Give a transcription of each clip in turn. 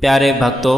प्यारे भक्तों,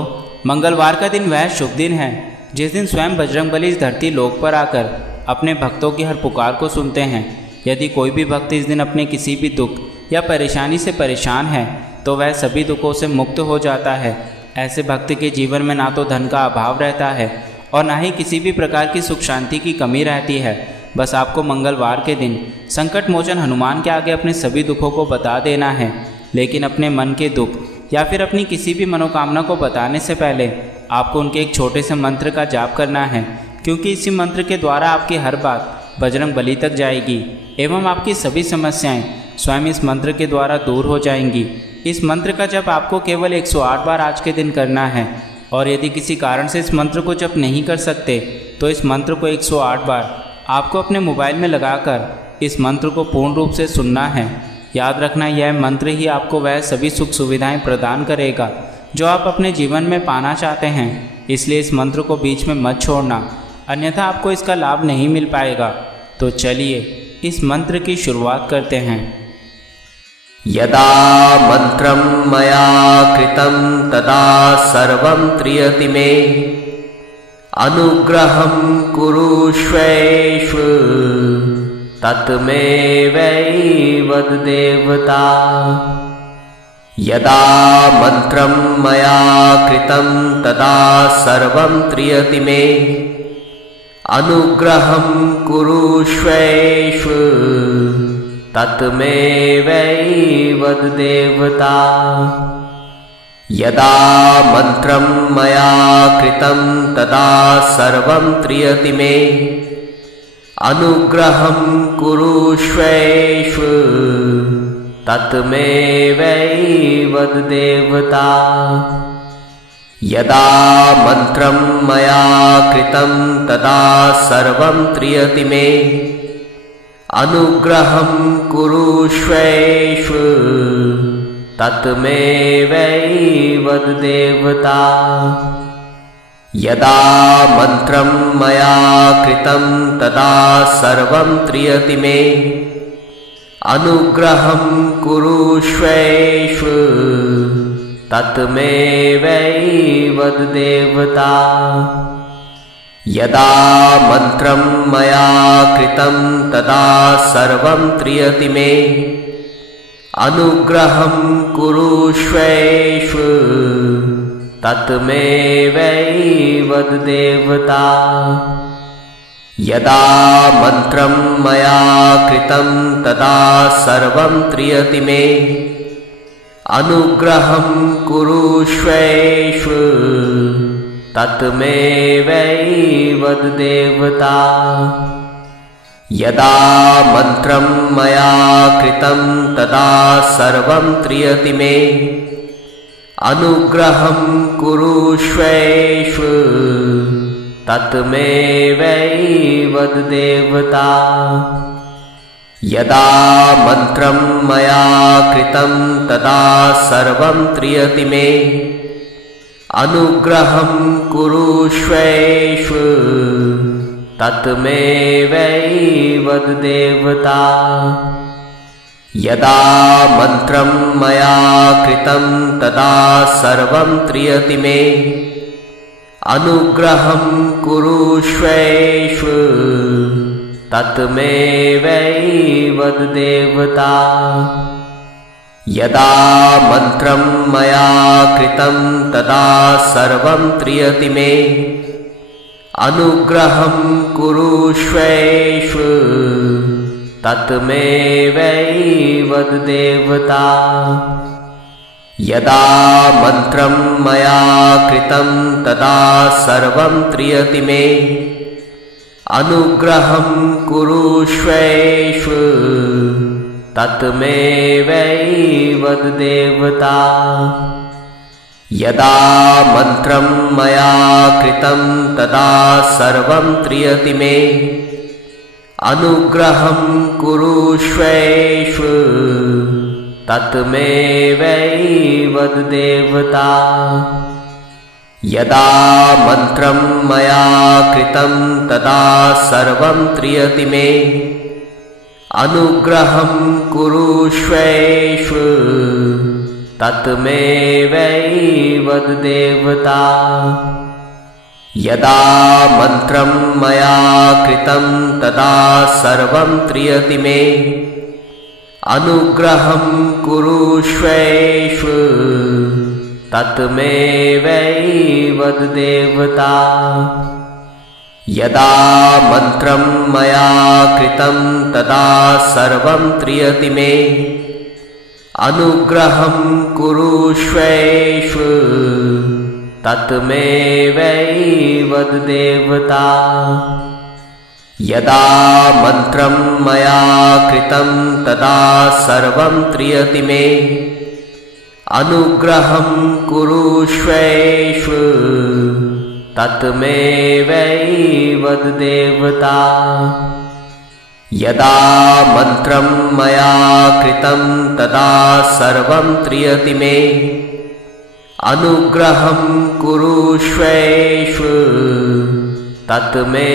मंगलवार का दिन वह शुभ दिन है जिस दिन स्वयं बजरंगबली इस धरती लोक पर आकर अपने भक्तों की हर पुकार को सुनते हैं। यदि कोई भी भक्त इस दिन अपने किसी भी दुख या परेशानी से परेशान है तो वह सभी दुखों से मुक्त हो जाता है। ऐसे भक्त के जीवन में ना तो धन का अभाव रहता है और ना ही किसी भी प्रकार की सुख शांति की कमी रहती है। बस आपको मंगलवार के दिन संकट मोचन हनुमान के आगे अपने सभी दुखों को बता देना है, लेकिन अपने मन के दुख या फिर अपनी किसी भी मनोकामना को बताने से पहले आपको उनके एक छोटे से मंत्र का जाप करना है, क्योंकि इसी मंत्र के द्वारा आपकी हर बात बजरंगबली तक जाएगी एवं आपकी सभी समस्याएं स्वयं इस मंत्र के द्वारा दूर हो जाएंगी। इस मंत्र का जप आपको केवल 108 बार आज के दिन करना है, और यदि किसी कारण से इस मंत्र को जप नहीं कर सकते तो इस मंत्र को 108 बार आपको अपने मोबाइल में लगाकर इस मंत्र को पूर्ण रूप से सुनना है। याद रखना, यह मंत्र ही आपको वह सभी सुख सुविधाएं प्रदान करेगा जो आप अपने जीवन में पाना चाहते हैं। इसलिए इस मंत्र को बीच में मत छोड़ना, अन्यथा आपको इसका लाभ नहीं मिल पाएगा। तो चलिए इस मंत्र की शुरुआत करते हैं। यदा मंत्रं मया कृतं तदा सर्वं त्रियति मे, अनुग्रहं कुरुष्वेष्व तत्मे वै वद देवता। यदा मंत्रं मया कृतं तदा सर्वं त्रियति मे, अनुग्रहं कुरुष्वेष्व तत्मे वै वद देवता। यदा मंत्रं मया कृतं तदा सर्वं त्रियति मे, अनुग्रहं कुरुष्वेष्व तत्मे वै वद देवता। यदा मंत्रं मया कृतं तदा सर्वं त्रियति मे, अनुग्रहं कुरुष्वेष्व तत्मे वै वद देवता। यदा मंत्रं मया कृतं तदा सर्वं त्रियति मे, अनुग्रहं कुरुष्वेष्व तत्मे वै वद देवता। यदा मंत्रं मया कृतं तदा सर्वं त्रियति मे, अनुग्रहं कुरुष्वेष्व तत्मे वै वद देवता। यदा मंत्रं मया कृतं तदा सर्वं त्रियति मे, अनुग्रहं कुरुष्वेष्व तत्मे वै वद देवता। यदा मंत्रं मया कृतं तदा सर्वं त्रियति मे, अनुग्रहं कुरुष्वेष्व तत्मे वै वद देवता। यदा मंत्रं मया कृतं तदा सर्वं त्रियति मे, अनुग्रहं कुरुष्वेष्व तत्मे वै वद देवता। यदा मंत्रं मया कृतं तदा सर्वं त्रियति मे, अनुग्रहं कुरुष्वेष्व तत्मे वै वद देवता। यदा मंत्रं मया कृतं तदा सर्वं त्रियति मे, अनुग्रहं कुरुष्वेष्व तत्मे वै वद देवता। यदा मंत्रं मया कृतं तदा सर्वं त्रियति मे, अनुग्रहं कुरुष्वेष्व तत्मे वै वद देवता। यदा मंत्रं मया कृतं तदा सर्वं त्रियति मे, अनुग्रहं कुरुष्वेष्व तत्मे वै वद देवता। यदा मंत्रं मया कृतं तदा सर्वं त्रियति मे, अनुग्रहं कुरुष्वेष्व तत्मेवैवद्देवता यदा मन्त्रं मया कृतं तदा सर्वं त्रियति मे अनुग्रहं कुरुष्वेष्व तत्मेवैवद्देवता यदा मन्त्रं मया कृतं तदा सर्वं त्रियति मे अनुग्रहं कुरुष्वेष्व तत्मेवैवद्देवता यदा मन्त्रं मया कृतं तदा सर्वं त्रियति मे अनुग्रहं कुरुष्वेष्व तत्मेवैवद्देवता यदा मन्त्रं मया कृतं तदा सर्वं त्रियति मे अनुग्रहं कुरुष्वेष्व तत्मेवैवद्देवता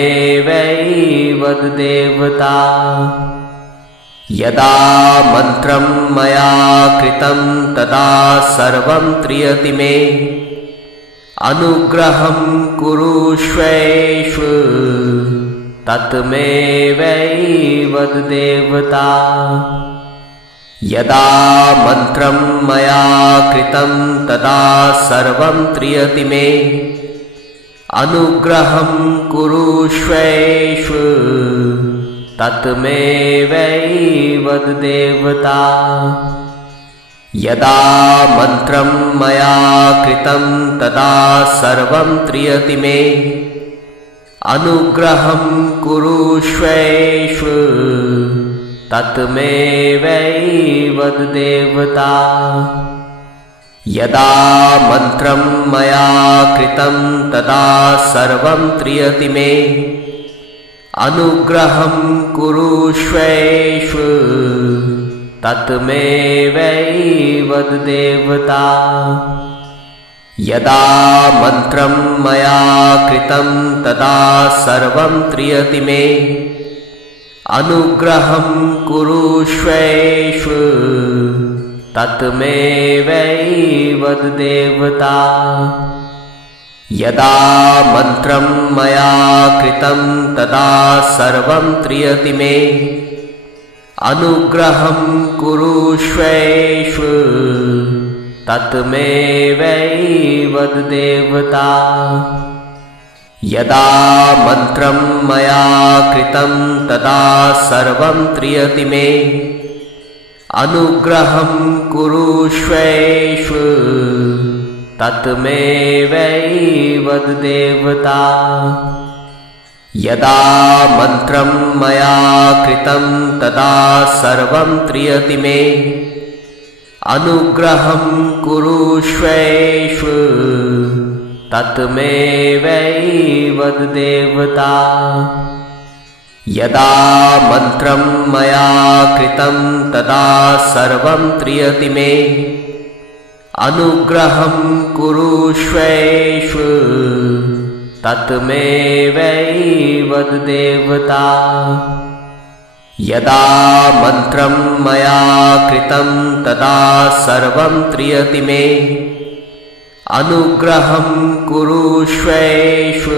यदा मन्त्रं मया कृतं तदा सर्वं त्रियति मे अनुग्रहं कुरुष्वेष्व तत्मेवैवद्देवता यदा मन्त्रं मया कृतं तदा सर्वं त्रियति मे अनुग्रहं कुरुष्वेष्व तत्मेवैवद्देवता यदा मन्त्रं मया कृतं तदा सर्वं त्रियति मे अनुग्रहं कुरुष्वेष्व तत्मेवैवद्देवता यदा मन्त्रं मया कृतं तदा सर्वं त्रियति मे अनुग्रहं कुरुष्वेष्व तत्मेवैवद्देवता यदा मन्त्रं मया कृतं तदा सर्वं त्रियति मे अनुग्रहं कुरुष्वेष्व तत्मेवैवद्देवता यदा मन्त्रं मया कृतं तदा सर्वं त्रियति मे अनुग्रहं कुरुष्वेष्व तत्मेवैवद्देवता यदा मन्त्रं मया कृतं तदा सर्वं त्रियति मे अनुग्रहं कुरुष्वेष्व तत्मेवैवद्देवता यदा मन्त्रं मया कृतं तदा सर्वं त्रियति मे अनुग्रहं कुरुष्वेष्व तत्मेवैवद्देवता यदा मन्त्रं मया कृतं तदा सर्वं त्रियति मे अनुग्रहं कुरुष्वेष्व तत्मेवैवद्देवता यदा मन्त्रं मया कृतं तदा सर्वं त्रियति मे अनुग्रहं कुरुष्वेष्व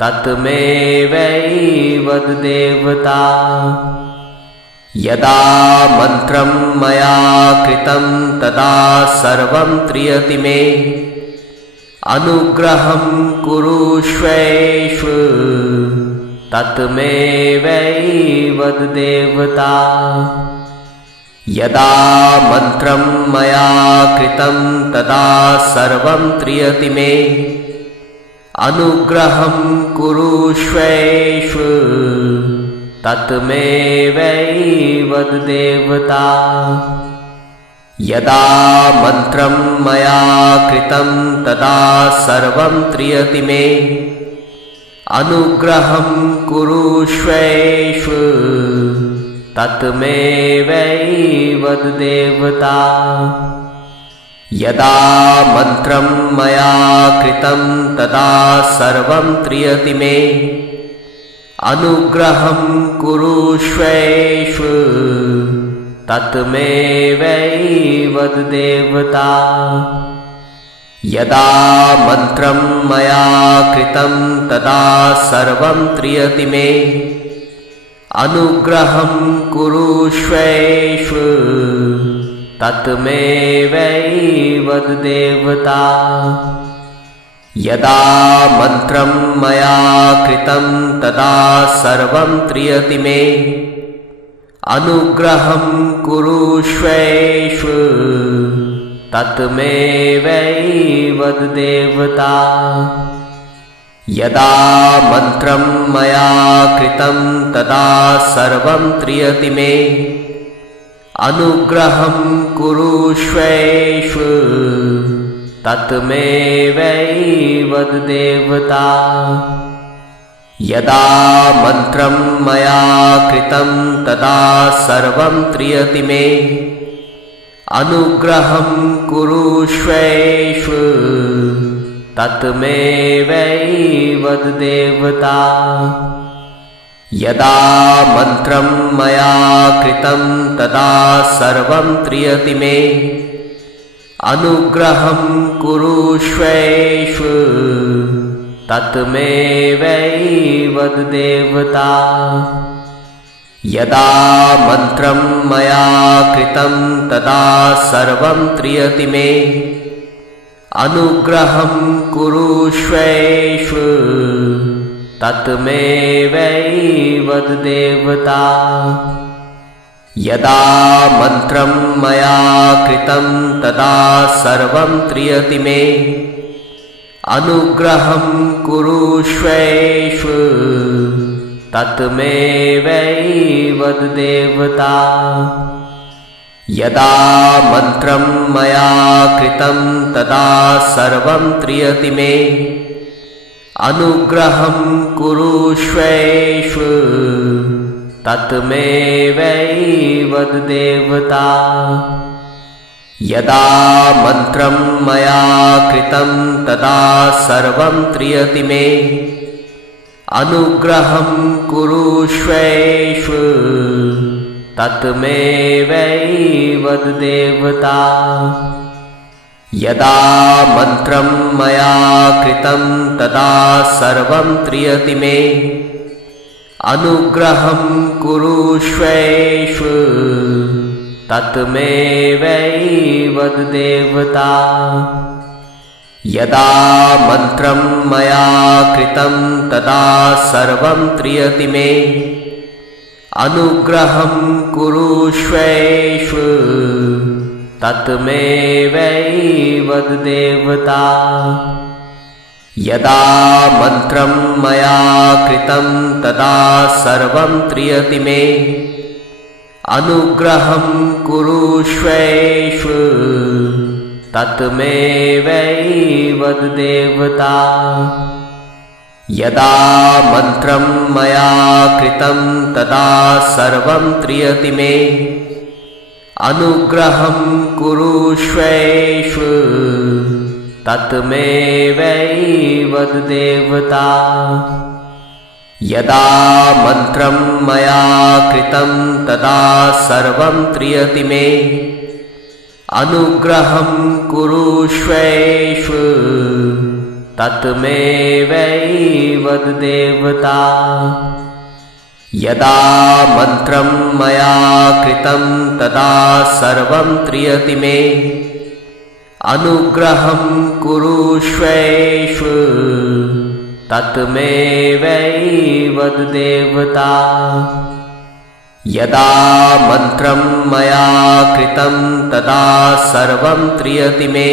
तत्मेवैवद्देवता यदा मन्त्रं मया कृतं तदा सर्वं त्रियति मे अनुग्रहं कुरुष्वेष्व तत्मेवैवद्देवता यदा मन्त्रं मया कृतं तदा सर्वं त्रियति मे अनुग्रहं कुरुष्वेष्व तत्मेवैवद्देवता यदा मन्त्रं मया कृतं तदा सर्वं त्रियति मे अनुग्रहं कुरुष्वेष्व तत्मेवैवद्देवता यदा मन्त्रं मया कृतं तदा सर्वं त्रियति मे अनुग्रहं कुरुष्वेष्व तत्मेवैवद देवता। यदा मन्त्रं मया कृतं तदा सर्वं त्रियति मे, अनुग्रहं कुरुष्वेष्व तत्मेवैवद देवता। यदा मन्त्रं मया कृतं तदा सर्वं त्रियति मे, अनुग्रहं कुरुष्वेष्व तत्मेवैवद देवता। यदा मन्त्रं मया कृतं तदा सर्वं त्रियति मे, अनुग्रहं कुरुष्वेष्व तत्मेवैवद देवता। यदा मन्त्रं मया कृतं तदा सर्वं त्रियति मे, अनुग्रहं कुरुष्वेष्व तत्मेवैवद देवता। यदा मन्त्रं मया कृतं तदा सर्वं त्रियति मे, अनुग्रहं कुरुष्वेष्व तत्मेवैवद देवता। यदा मन्त्रं मया कृतं तदा सर्वं त्रियति मे, अनुग्रहं कुरुष्वेष्व तत्मेवैवद देवता। यदा मन्त्रं मया कृतं तदा सर्वं त्रियति मे, अनुग्रहं कुरुष्वेष्व तत्मेवैवद देवता। यदा मन्त्रं मया कृतं तदा सर्वं त्रियति मे, अनुग्रहं कुरुष्वेष्व तत्मेवैवद देवता। यदा मन्त्रं मया कृतं तदा सर्वं त्रियति मे, अनुग्रहं कुरुष्वेष्व तत्मेवैवद देवता। यदा मन्त्रं मया कृतं तदा सर्वं त्रियति मे, अनुग्रहं कुरुष्वेष्व तत्मेवैवद देवता। यदा मन्त्रं मया कृतं तदा सर्वं त्रियति मे, अनुग्रहं कुरुष्वेष्व तत्मेवैवद देवता। यदा मन्त्रं मया कृतं तदा सर्वं त्रियति मे, अनुग्रहं कुरुष्वेष्व तत्मेवैवद देवता। यदा मन्त्रं मया कृतं तदा सर्वं त्रियति मे, अनुग्रहं कुरुष्वेष्व तत्मेवैवद देवता। यदा मन्त्रं मया कृतं तदा सर्वं त्रियति मे, अनुग्रहं कुरुष्वेष्व तत्मेवैवद देवता। यदा मन्त्रं मया कृतं तदा सर्वं त्रियति मे, अनुग्रहं कुरुष्वेष्व तत्मेवैवद देवता। यदा मन्त्रं मया कृतं तदा सर्वं त्रियति मे,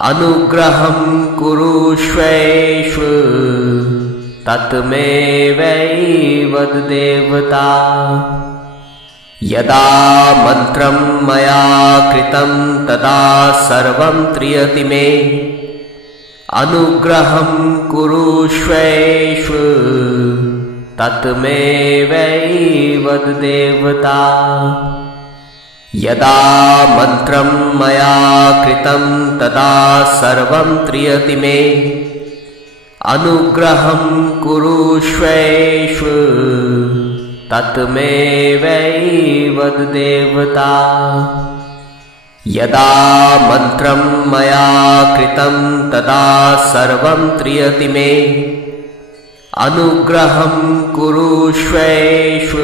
अनुग्रहं कुरुष्वेष्व तत्मेवैवद देवता। यदा मन्त्रं मया कृतं तदा सर्वं त्रियति मे, अनुग्रहं कुरुष्वेष्व तत्मेवैवद देवता। यदा मन्त्रं मया कृतं तदा सर्वं त्रियति मे, अनुग्रहं कुरुष्वेष्व तत्मेवैवद देवता। यदा मन्त्रं मया कृतं तदा सर्वं त्रियति मे, अनुग्रहं कुरुष्वेष्व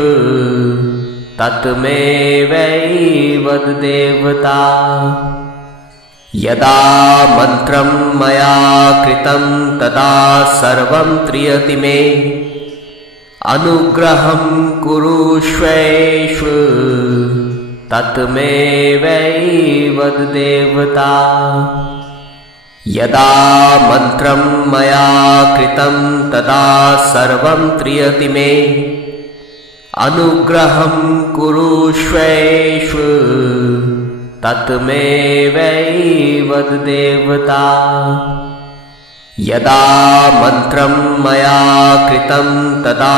तत्मेवैवद देवता। यदा मन्त्रं मया कृतं तदा सर्वं त्रियति मे, अनुग्रहं कुरुष्वेष्व तत्मेवैवद देवता। यदा मन्त्रं मया कृतं तदा सर्वं त्रियति मे, अनुग्रहं कुरुष्वेष्व तत्मेवैवद देवता। यदा मन्त्रं मया कृतं तदा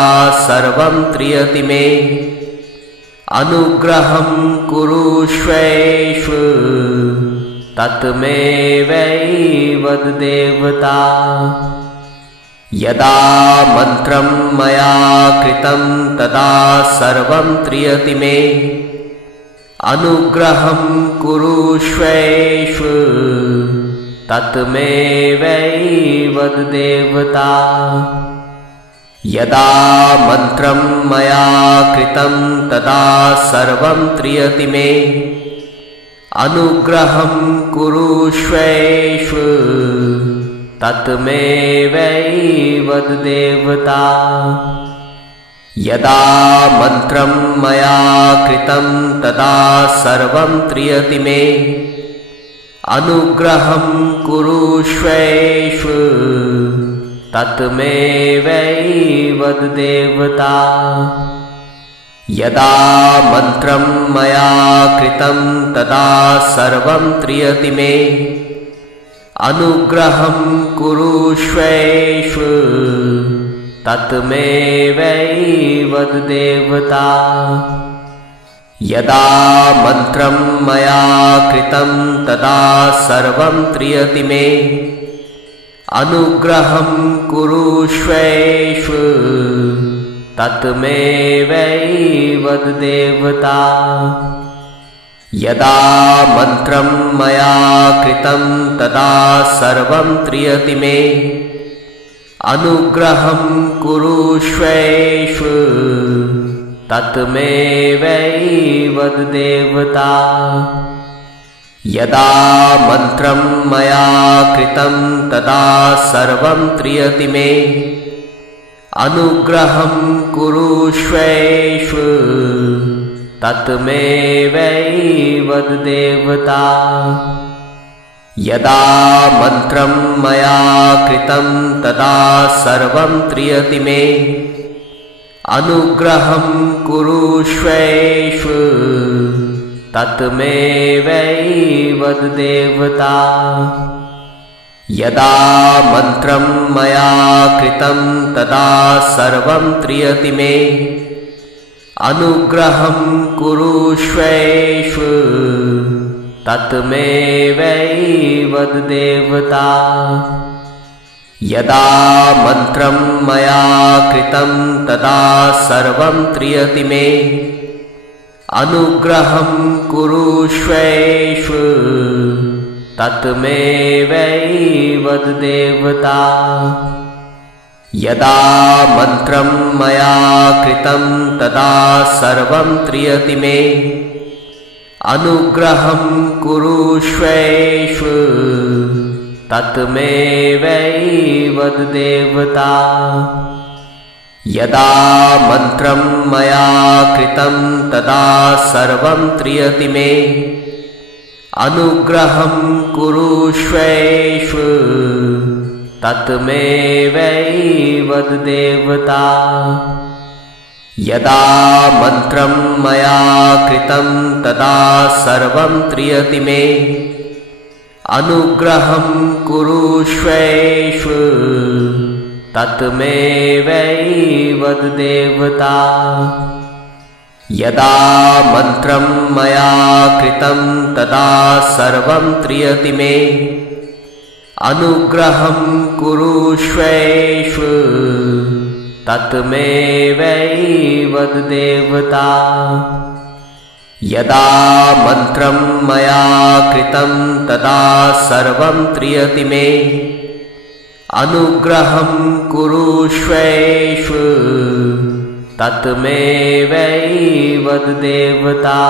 सर्वं त्रियति मे, अनुग्रहं कुरुष्वेष्व तत्मेवैवद देवता। यदा मन्त्रं मया कृतं तदा सर्वं त्रियति मे, अनुग्रहं कुरुष्वेष्व तत्मेवैवद देवता। यदा मन्त्रं मया कृतं तदा सर्वं त्रियति मे, अनुग्रहं कुरुष्वेष्व तत्मेवैवद देवता। यदा मन्त्रं मया कृतं तदा सर्वं त्रियति मे, अनुग्रहं कुरुष्वेष्व तत्मेवैवद देवता। यदा मन्त्रं मया कृतं तदा सर्वं त्रियति मे, अनुग्रहं कुरुष्वेष्व तत्मेवैवद देवता। यदा मन्त्रं मया कृतं तदा सर्वं त्रियति मे, अनुग्रहं कुरुष्वेष्व तत्मेवैवद देवता। यदा मन्त्रं मया कृतं तदा सर्वं त्रियति मे, अनुग्रहं कुरुष्वेष्व तत्मेवैवद देवता। यदा मन्त्रं मया कृतं तदा सर्वं त्रियति मे, अनुग्रहं कुरुष्वेष्व तत्मेवैवद देवता। यदा मन्त्रं मया कृतं तदा सर्वं त्रियति मे, अनुग्रहं कुरुष्वेष्व तत्मेवैवद देवता। यदा मन्त्रं मया कृतं तदा सर्वं त्रियति मे, अनुग्रहं कुरुष्वेष्व तत्मेवैवद देवता। यदा मन्त्रं मया कृतं तदा सर्वं त्रियति मे, अनुग्रहं कुरुष्वेष्व तत्मेवैवद देवता। यदा मन्त्रं मया कृतं तदा सर्वं त्रियति मे, अनुग्रहं कुरुष्वेष्व तत्मेवैवद देवता। यदा मन्त्रं मया कृतं तदा सर्वं त्रियति मे, अनुग्रहं कुरुष्वेष्व तत्मेवैवद देवता। यदा मन्त्रं मया कृतं तदा सर्वं त्रियति मे, अनुग्रहं कुरुष्वेष्व तत्मेवैवद देवता। यदा मन्त्रं मया कृतं तदा सर्वं त्रियति मे, अनुग्रहं कुरुष्वेष्व तत्मेवैवद देवता। यदा मन्त्रं मया कृतं तदा सर्वं त्रियति मे, अनुग्रहं कुरुष्वेषु तत्मेवैवद देवता।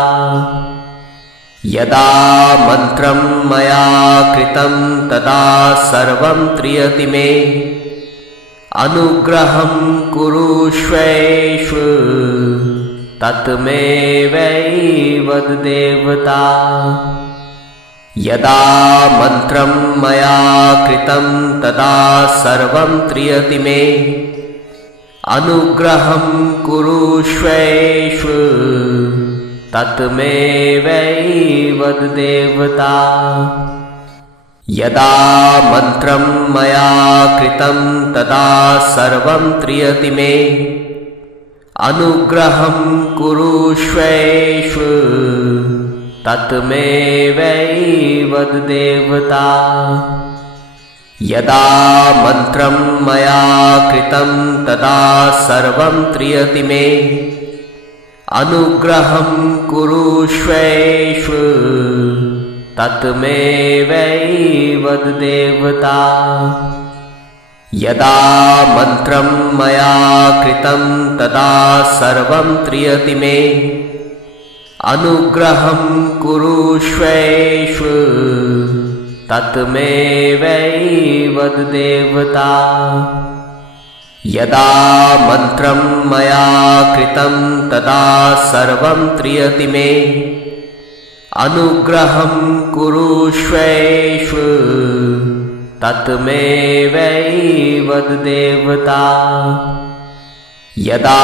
यदा मन्त्रं मया कृतं तदा सर्वं त्रियति मे, अनुग्रहं कुरुष्वेषु तत्मेवैवद देवता। यदा मन्त्रं मया कृतं तदा सर्वं त्रियति मे, अनुग्रहं कुरुष्वेषु तत्मेवैवद देवता। यदा मन्त्रं मया कृतं तदा सर्वं त्रियति मे, अनुग्रहं कुरुष्वेषु तत्मेवैवद देवता। यदा मन्त्रं मया कृतं तदा सर्वं त्रियति मे, अनुग्रहं कुरुष्वेषु तत्मेवैवद देवता। यदा मन्त्रं मया कृतं तदा सर्वं त्रियति मे, अनुग्रहं कुरुष्वेषु तत्मेवैवद देवता। यदा मन्त्रं मया कृतं तदा सर्वं त्रियति मे, अनुग्रहं कुरुष्वेषु तत्मेवैवद देवता। यदा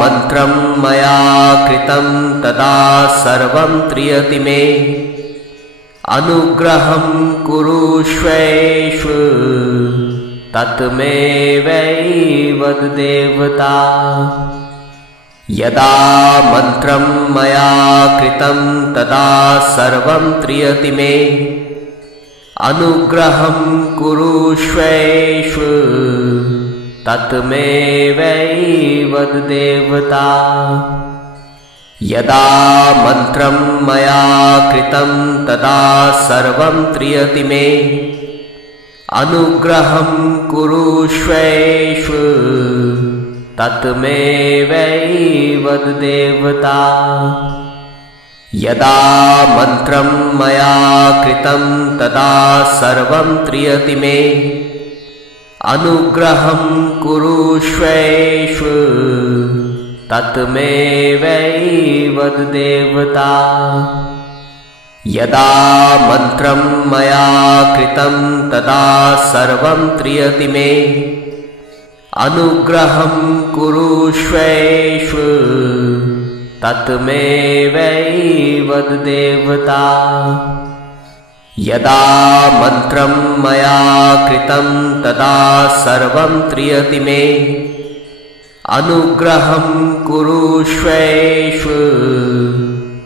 मन्त्रं मया कृतं तदा सर्वं त्रियति मे, अनुग्रहं कुरुष्वेषु तत्मेवैवद देवता। यदा मन्त्रं मया कृतं तदा सर्वं त्रियति मे, अनुग्रहं कुरुष्वेषु तत्मेवैवद देवता। यदा मन्त्रं मया कृतं तदा सर्वं त्रियति मे, अनुग्रहं कुरुष्वेषु तत्मेवैवद देवता। यदा मन्त्रं मया कृतं तदा सर्वं त्रियति मे, अनुग्रहं कुरुष्वेषु तत्मेवैवद देवता। यदा मन्त्रं मया कृतं तदा सर्वं त्रियति मे, अनुग्रहं कुरुष्वेषु तत्मेवैवद देवता। यदा मन्त्रं मया कृतं तदा सर्वं त्रियति मे, अनुग्रहं कुरुष्वेषु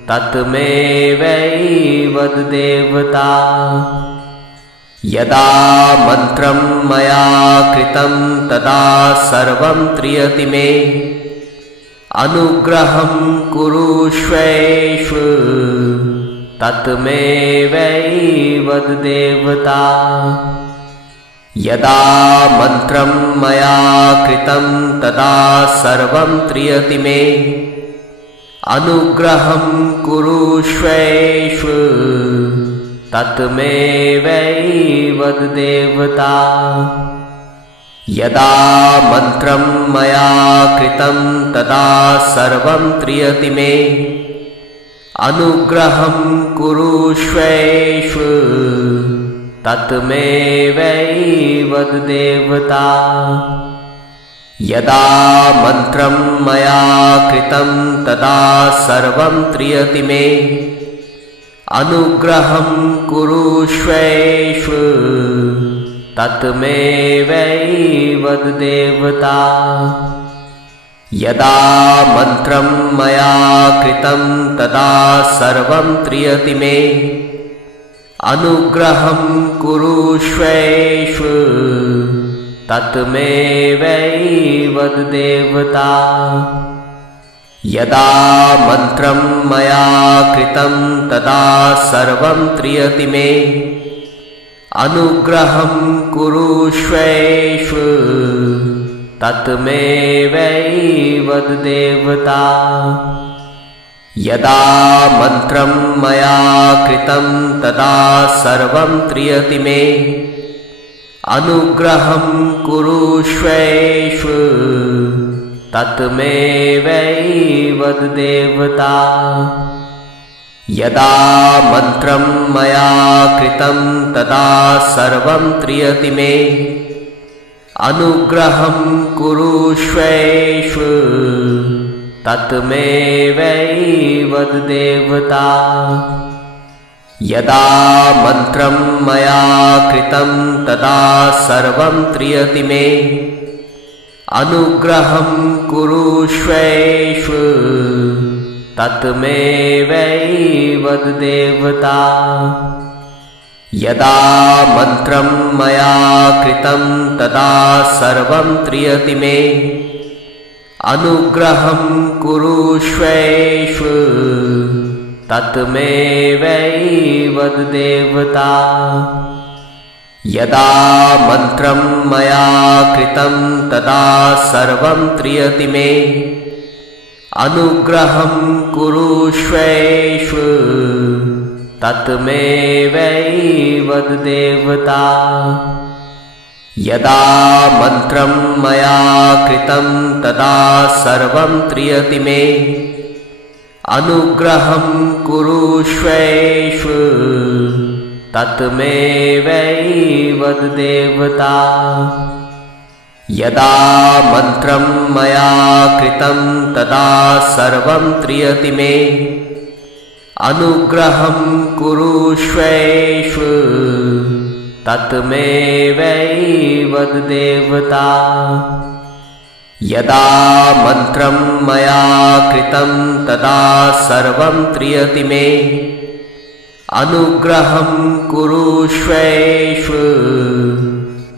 तत्मेवैवद देवता। यदा मन्त्रं मया कृतं तदा सर्वं त्रियति मे, अनुग्रहं कुरुष्वेषु तत्मेवैवद देवता। यदा मन्त्रं मया कृतं तदा सर्वं त्रियति मे, अनुग्रहं कुरुष्वेषु तत्मेवैवद देवता। यदा मन्त्रं मया कृतं तदा सर्वं त्रियति मे, अनुग्रहं कुरुष्वेषु तत्मेवैवद देवता। यदा मन्त्रं मया कृतं तदा सर्वं त्रियति मे, अनुग्रहं कुरुष्वेषु तत्मेवैवद देवता। यदा मन्त्रं मया कृतं तदा सर्वं त्रियति मे, अनुग्रहं कुरुष्वेषु तत्मेवैवद देवता। यदा मन्त्रं मया कृतं तदा सर्वं त्रियति मे, अनुग्रहं कुरुष्वेषु तत्मेवैवद देवता। यदा मन्त्रं मया कृतं तदा सर्वं त्रियति मे, अनुग्रहं कुरुष्वेषु तत्मेवैवद देवता। यदा मन्त्रं मया कृतं तदा सर्वं त्रियति मे, अनुग्रहं कुरुष्वेषु तत्मेवैवद देवता। यदा मन्त्रं मया कृतं तदा सर्वं त्रियति मे, अनुग्रहं कुरुष्वेषु तत्मेवैवद देवता। यदा मन्त्रं मया कृतं तदा सर्वं त्रियति मे, अनुग्रहं कुरुष्वेषु तत्मेवैवद देवता। यदा मन्त्रं मया कृतं तदा सर्वं त्रियति मे, अनुग्रहं कुरुष्वेषु तत्मेवैवद देवता। यदा मन्त्रं मया कृतं तदा सर्वं त्रियति मे, अनुग्रहं कुरुष्वेषु तत्मेवैवद देवता। यदा मन्त्रं मया कृतं तदा सर्वं त्रियति मे, अनुग्रहं कुरुष्वेषु तत्मेवैवद देवता। यदा मन्त्रं मया कृतं तदा सर्वं त्रियति मे, अनुग्रहं कुरुष्वेषु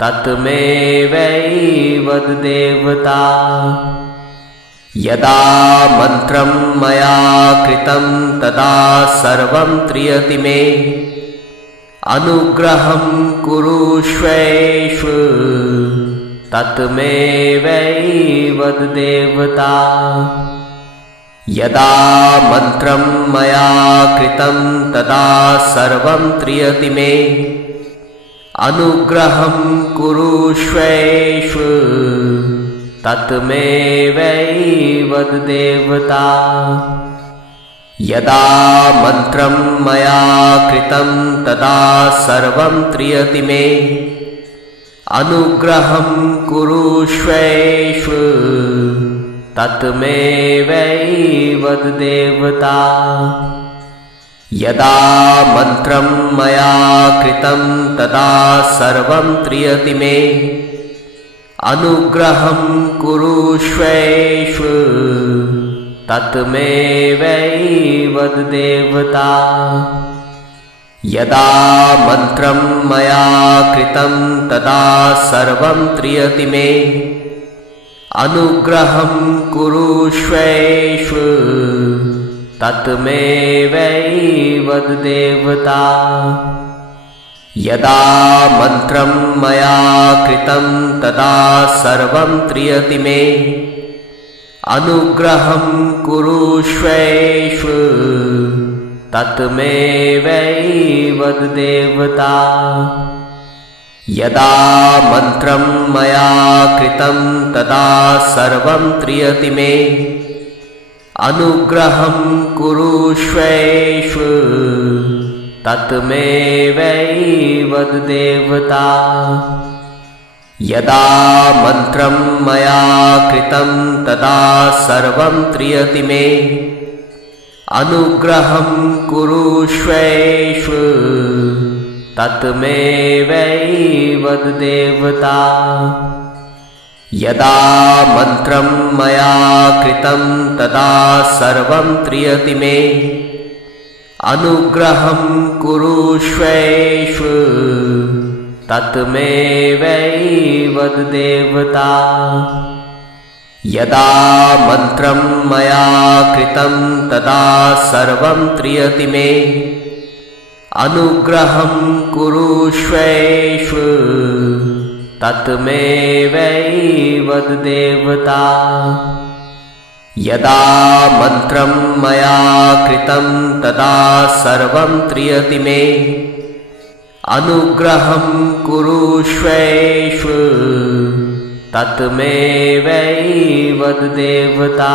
तत्मेवैवद देवता। यदा मन्त्रं मया कृतं तदा सर्वं त्रियति मे, अनुग्रहं कुरुष्वेषु तत्मेवैवद देवता। यदा मन्त्रं मया कृतं तदा सर्वं त्रियति मे, अनुग्रहं कुरुष्वेषु तत्मेवैवद देवता। यदा मन्त्रं मया कृतं तदा सर्वं त्रियति मे, अनुग्रहं कुरुष्वेषु तत्मेवैवद देवता। यदा मन्त्रं मया कृतं तदा सर्वं त्रियति मे, अनुग्रहं कुरुष्वेषु तत्मेवैवद देवता। यदा मन्त्रं मया कृतं तदा सर्वं त्रियति मे, अनुग्रहं कुरुष्वेषु तत्मेवैवद देवता। यदा मन्त्रं मया कृतं तदा सर्वं त्रियति मे, अनुग्रहं कुरुष्वेषु तत्मेवैवद देवता। यदा मन्त्रं मया कृतं तदा सर्वं त्रियति मे, अनुग्रहं कुरुष्वेषु तत्मेवैवद देवता। यदा मन्त्रं मया कृतं तदा सर्वं त्रियति मे, अनुग्रहं कुरुष्वेषु तत्मेवैवद देवता। यदा मन्त्रं मया कृतं तदा सर्वं त्रियति मे, अनुग्रहं कुरुष्वेषु तत्मेवैवद देवता। यदा मन्त्रं मया कृतं तदा सर्वं त्रियति मे, अनुग्रहं कुरुष्वेष्व तत्मेवैवद देवता। यदा मन्त्रं मया कृतं तदा सर्वं त्रियति मे, अनुग्रहं कुरुष्वेष्व तत्मेवैवद देवता।